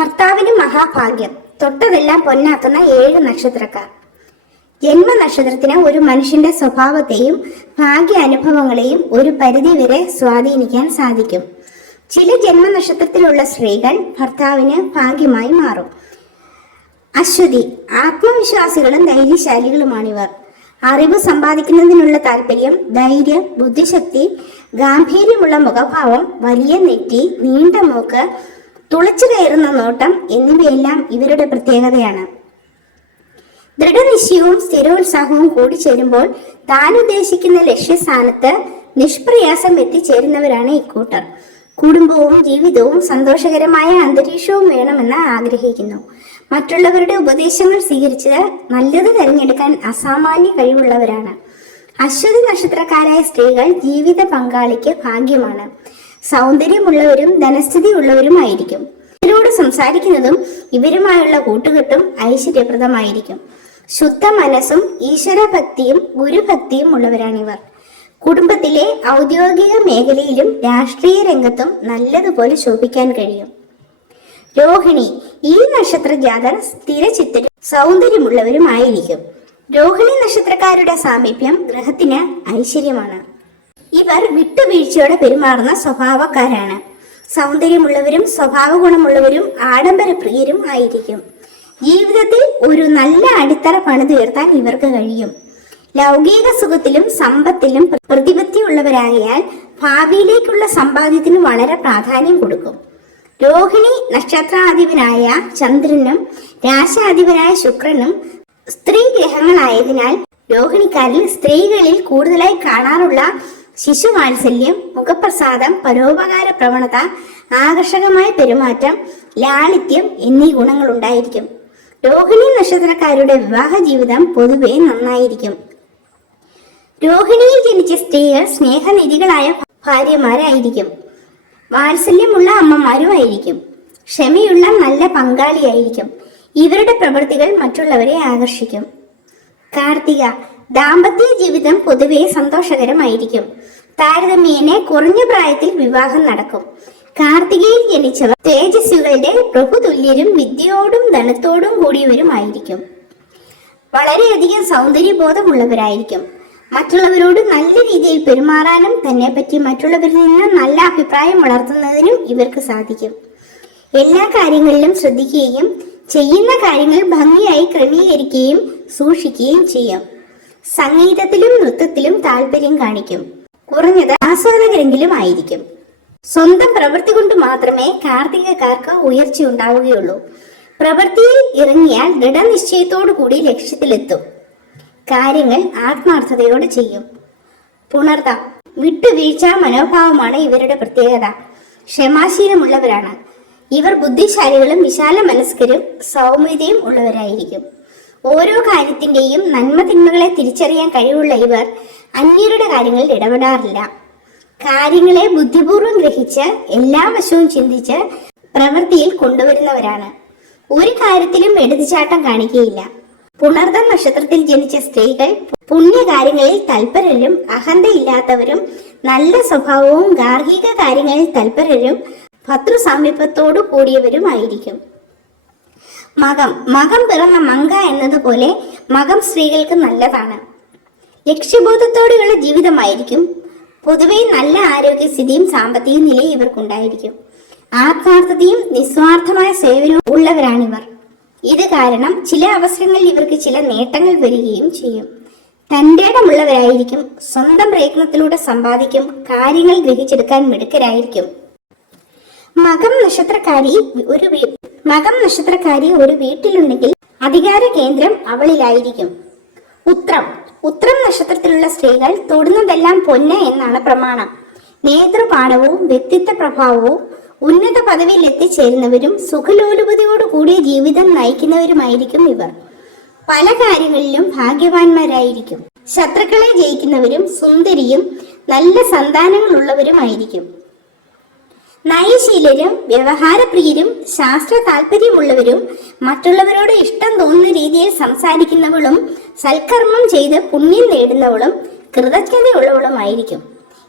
ഭർത്താവിന് മഹാഭാഗ്യം. തൊട്ടതെല്ലാം പൊന്നാക്കുന്ന ഏഴ് നക്ഷത്രക്കാർ. ജന്മ നക്ഷത്രത്തിന് ഒരു മനുഷ്യന്റെ സ്വഭാവത്തെയും ഭാഗ്യ അനുഭവങ്ങളെയും ഒരു പരിധിവരെ സ്വാധീനിക്കാൻ സാധിക്കും. ചില ജന്മ നക്ഷത്രത്തിലുള്ള സ്ത്രീകൾ ഭർത്താവിന് ഭാഗ്യമായി മാറും. അശ്വതി ആത്മവിശ്വാസികളും ധൈര്യശാലികളുമാണിവർ. അറിവ് സമ്പാദിക്കുന്നതിനുള്ള താല്പര്യം ധൈര്യം ബുദ്ധിശക്തി ഗാംഭീര്യമുള്ള മുഖഭാവം വലിയ നെറ്റി നീണ്ട മൂക്ക് തുളച്ചു കയറുന്ന നോട്ടം എന്നിവയെല്ലാം ഇവരുടെ പ്രത്യേകതയാണ്. ദൃഢനിശ്ചയവും സ്ഥിരോത്സാഹവും കൂടിച്ചേരുമ്പോൾ താൻ ഉദ്ദേശിക്കുന്ന ലക്ഷ്യസ്ഥാനത്ത് നിഷ്പ്രയാസം എത്തിച്ചേരുന്നവരാണ് ഇക്കൂട്ടർ കുടുംബവും ജീവിതവും സന്തോഷകരമായ അന്തരീക്ഷവും വേണമെന്ന് ആഗ്രഹിക്കുന്നു. മറ്റുള്ളവരുടെ ഉപദേശങ്ങൾ സ്വീകരിച്ച് നല്ലത് തിരഞ്ഞെടുക്കാൻ അസാമാന്യ കഴിവുള്ളവരാണ്. അശ്വതി നക്ഷത്രക്കാരായ സ്ത്രീകൾ ജീവിത പങ്കാളിക്ക് ഭാഗ്യമാണ്. സൗന്ദര്യമുള്ളവരും ധനസ്ഥിതി ഉള്ളവരുമായിരിക്കും ഇവരോട് സംസാരിക്കുന്നതും ഇവരുമായുള്ള കൂട്ടുകെട്ടും ഐശ്വര്യപ്രദമായിരിക്കും. ശുദ്ധ മനസ്സും ഈശ്വരഭക്തിയും ഗുരുഭക്തിയും ഉള്ളവരാണിവർ. കുടുംബത്തിലെ ഔദ്യോഗിക മേഖലയിലും രാഷ്ട്രീയ രംഗത്തും നല്ലതുപോലെ ശോഭിക്കാൻ കഴിയും. രോഹിണി ഈ നക്ഷത്ര ജാതർ സ്ഥിരചിത്തരും സൗന്ദര്യമുള്ളവരുമായിരിക്കും. രോഹിണി നക്ഷത്രക്കാരുടെ സാമീപ്യം ഗ്രഹത്തിന് ഐശ്വര്യമാണ്. ഇവർ വിട്ടുവീഴ്ചയോടെ പെരുമാറുന്ന സ്വഭാവക്കാരാണ്. സൗന്ദര്യമുള്ളവരും സ്വഭാവ ഗുണമുള്ളവരും ആഡംബര പ്രിയരും ആയിരിക്കും. ജീവിതത്തിൽ ഒരു നല്ല അടിത്തറ പണിതുയർത്താൻ ഇവർക്ക് കഴിയും. ലൗകിക സുഖത്തിലും സമ്പത്തിലും പ്രതിബദ്ധിയുള്ളവരായാൽ ഭാവിയിലേക്കുള്ള സമ്പാദ്യത്തിന് വളരെ പ്രാധാന്യം കൊടുക്കും. രോഹിണി നക്ഷത്രാധിപനായ ചന്ദ്രനും രാശാധിപനായ ശുക്രനും സ്ത്രീ ഗ്രഹങ്ങളായതിനാൽ രോഹിണിക്കാരിൽ സ്ത്രീകളിൽ കൂടുതലായി കാണാറുള്ള ശിശുവാത്സല്യം മുഖപ്രസാദം പരോപകാര പ്രവണത ആകർഷകമായ പെരുമാറ്റം ലാളിത്യം എന്നീ ഗുണങ്ങൾ ഉണ്ടായിരിക്കും. രോഹിണി നക്ഷത്രക്കാരുടെ വിവാഹ ജീവിതം പൊതുവെ നന്നായിരിക്കും. രോഹിണിയിൽ ജനിച്ച സ്ത്രീകൾ സ്നേഹനിധികളായ ഭാര്യമാരായിരിക്കും. വാത്സല്യമുള്ള അമ്മമാരുമായിരിക്കും. ക്ഷമയുള്ള നല്ല പങ്കാളിയായിരിക്കും. ഇവരുടെ പ്രവൃത്തികൾ മറ്റുള്ളവരെ ആകർഷിക്കും. കാർത്തിക ദാമ്പത്യ ജീവിതം പൊതുവെ സന്തോഷകരമായിരിക്കും. താരതമ്യേന കുറഞ്ഞ പ്രായത്തിൽ വിവാഹം നടക്കും. കാർത്തികയിൽ ജനിച്ചവർ തേജസ്സുകളുടെ പ്രഭുതുല്യരും വിദ്യയോടും ധനത്തോടും കൂടിയവരുമായിരിക്കും. വളരെയധികം സൗന്ദര്യബോധമുള്ളവരായിരിക്കും. മറ്റുള്ളവരോട് നല്ല രീതിയിൽ പെരുമാറാനും തന്നെപ്പറ്റി മറ്റുള്ളവരിൽ നിന്ന് നല്ല അഭിപ്രായം വളർത്തുന്നതിനും ഇവർക്ക് സാധിക്കും. എല്ലാ കാര്യങ്ങളിലും ശ്രദ്ധിക്കുകയും ചെയ്യുന്ന കാര്യങ്ങൾ ഭംഗിയായി ക്രമീകരിക്കുകയും സൂക്ഷിക്കുകയും ചെയ്യും. സംഗീതത്തിലും നൃത്തത്തിലും താല്പര്യം കാണിക്കും. കുറഞ്ഞത് ആസ്വാദകരെങ്കിലും ആയിരിക്കും. സ്വന്തം പ്രവൃത്തി കൊണ്ട് മാത്രമേ കാർത്തികക്കാർക്ക് ഉയർച്ച ഉണ്ടാവുകയുള്ളൂ. പ്രവൃത്തിയിൽ ഇറങ്ങിയാൽ ദൃഢനിശ്ചയത്തോടു കൂടി ലക്ഷ്യത്തിലെത്തും. കാര്യങ്ങൾ ആത്മാർത്ഥതയോടെ ചെയ്യും. പുണർത്താം വിട്ടുവീഴ്ച മനോഭാവമാണ് ഇവരുടെ പ്രത്യേകത. ക്ഷമാശീലമുള്ളവരാണ്. ഇവർ ബുദ്ധിശാലികളും വിശാല മനസ്കരും സൗമ്യതയും ഉള്ളവരായിരിക്കും. ഓരോ കാര്യത്തിന്റെയും നന്മ തിന്മകളെ തിരിച്ചറിയാൻ കഴിവുള്ള ഇവർ അന്യരുടെ കാര്യങ്ങളിൽ ഇടപെടാറില്ല. കാര്യങ്ങളെ ബുദ്ധിപൂർവം ഗ്രഹിച്ച് എല്ലാ വശവും ചിന്തിച്ച് പ്രവൃത്തിയിൽ കൊണ്ടുവരുന്നവരാണ്. ഒരു കാര്യത്തിലും എടുത്തുചാട്ടം കാണിക്കുകയില്ല. പുണർദ നക്ഷത്രത്തിൽ ജനിച്ച സ്ത്രീകൾ പുണ്യകാര്യങ്ങളിൽ തൽപരരും അഹന്തയില്ലാത്തവരും നല്ല സ്വഭാവവും ഗാർഹിക കാര്യങ്ങളിൽ തൽപരരും ഭദ്രു സാമീപ്യത്തോടു കൂടിയവരുമായിരിക്കും. മകം മകം പിറന്ന മങ്ക എന്നതുപോലെ മകം സ്ത്രീകൾക്ക് നല്ലതാണ്. ലക്ഷ്യബോധത്തോടെയുള്ള ജീവിതമായിരിക്കും. പൊതുവെ നല്ല ആരോഗ്യസ്ഥിതിയും സാമ്പത്തിക നിലയും ഇവർക്കുണ്ടായിരിക്കും. ആത്മാർത്ഥതയും നിസ്വാർത്ഥമായ സേവനവും ഉള്ളവരാണിവർ. ഇത് കാരണം ചില അവസരങ്ങളിൽ ഇവർക്ക് ചില നേട്ടങ്ങൾ വരികയും ചെയ്യും. തന്റെ ഇടമുള്ളവരായിരിക്കും സ്വന്തം പ്രയത്നത്തിലൂടെ സമ്പാദിക്കും കാര്യങ്ങൾ ഗ്രഹിച്ചെടുക്കാൻ മിടുക്കരായിരിക്കും. മകം നക്ഷത്രക്കാരി ഒരു മകം നക്ഷത്രക്കാരി ഒരു വീട്ടിലുണ്ടെങ്കിൽ അധികാര കേന്ദ്രം അവളിലായിരിക്കും. ഉത്രം. ഉത്രം നക്ഷത്രത്തിലുള്ള സ്ത്രീകൾ തൊടുന്നതെല്ലാം പൊന്ന് എന്നാണ് പ്രമാണം. നേതൃപാഠവും വ്യക്തിത്വ പ്രഭാവവും ഉന്നത പദവിയിൽ എത്തിച്ചേരുന്നവരും സുഖലോലുപതിയോടുകൂടിയ ജീവിതം നയിക്കുന്നവരുമായിരിക്കും ഇവർ. പല കാര്യങ്ങളിലും ഭാഗ്യവാന്മാരായിരിക്കും. ശത്രുക്കളെ ജയിക്കുന്നവരും സുന്ദരിയും നല്ല സന്താനങ്ങളുള്ളവരുമായിരിക്കും. നയശീലരും വ്യവഹാരപ്രിയരും ശാസ്ത്ര താല്പര്യമുള്ളവരും മറ്റുള്ളവരോട് ഇഷ്ടം തോന്നുന്ന രീതിയിൽ സംസാരിക്കുന്നവളും സൽക്കർമ്മം ചെയ്ത് പുണ്യം നേടുന്നവളും കൃതജ്ഞതയുള്ളവളുമായിരിക്കും.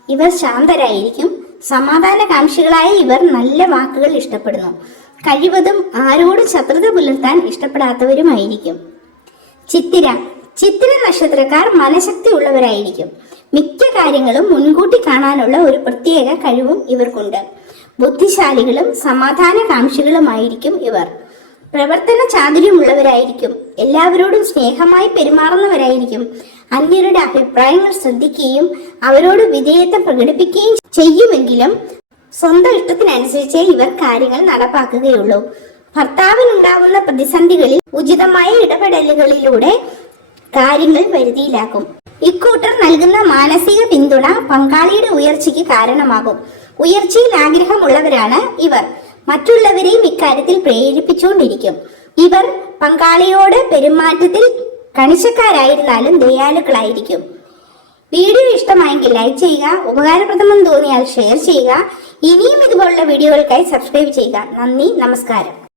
ഇവർ ശാന്തരായിരിക്കും. സമാധാനകാംക്ഷികളായ ഇവർ നല്ല വാക്കുകൾ ഇഷ്ടപ്പെടുന്നു. കഴിവതും ആരോടും ശത്രുത പുലർത്താൻ ഇഷ്ടപ്പെടാത്തവരുമായിരിക്കും. ചിത്തിര. ചിത്തിര നക്ഷത്രക്കാർ മനഃശക്തി ഉള്ളവരായിരിക്കും മിക്ക കാര്യങ്ങളും മുൻകൂട്ടി കാണാനുള്ള ഒരു പ്രത്യേക കഴിവും ഇവർക്കുണ്ട്. ബുദ്ധിശാലികളും സമാധാനകാംക്ഷികളുമായിരിക്കും ഇവർ. പ്രവർത്തന ചാതുര്യമുള്ളവരായിരിക്കും എല്ലാവരോടും സ്നേഹമായി പെരുമാറുന്നവരായിരിക്കും. അന്യരുടെ അഭിപ്രായങ്ങൾ ശ്രദ്ധിക്കുകയും അവരോട് വിധേയത്വം പ്രകടിപ്പിക്കുകയും ചെയ്യുമെങ്കിലും സ്വന്തം ഇഷ്ടത്തിനനുസരിച്ച് ഇവർ കാര്യങ്ങൾ നടപ്പാക്കുകയുള്ളൂ. ഭർത്താവിനുണ്ടാവുന്ന പ്രതിസന്ധികളിൽ ഉചിതമായ ഇടപെടലുകളിലൂടെ കാര്യങ്ങൾ പരിധിയിലാക്കും ഇക്കൂട്ടർ നൽകുന്ന മാനസിക പിന്തുണ പങ്കാളിയുടെ ഉയർച്ചയ്ക്ക് കാരണമാകും. ഉയർച്ചയിൽ ആഗ്രഹമുള്ളവരാണ് ഇവർ. മറ്റുള്ളവരെയും ഇക്കാര്യത്തിൽ പ്രേരിപ്പിച്ചുകൊണ്ടിരിക്കും. ഇവർ പങ്കാളിയോട് പെരുമാറ്റത്തിൽ കണിശക്കാരായിരുന്നാലും ദയാലുക്കളായിരിക്കും. വീഡിയോ ഇഷ്ടമായെങ്കിൽ ലൈക്ക് ചെയ്യുക ഉപകാരപ്രദമെന്ന് തോന്നിയാൽ ഷെയർ ചെയ്യുക. ഇനിയും ഇതുപോലുള്ള വീഡിയോകൾക്കായി സബ്സ്ക്രൈബ് ചെയ്യുക. നന്ദി നമസ്കാരം.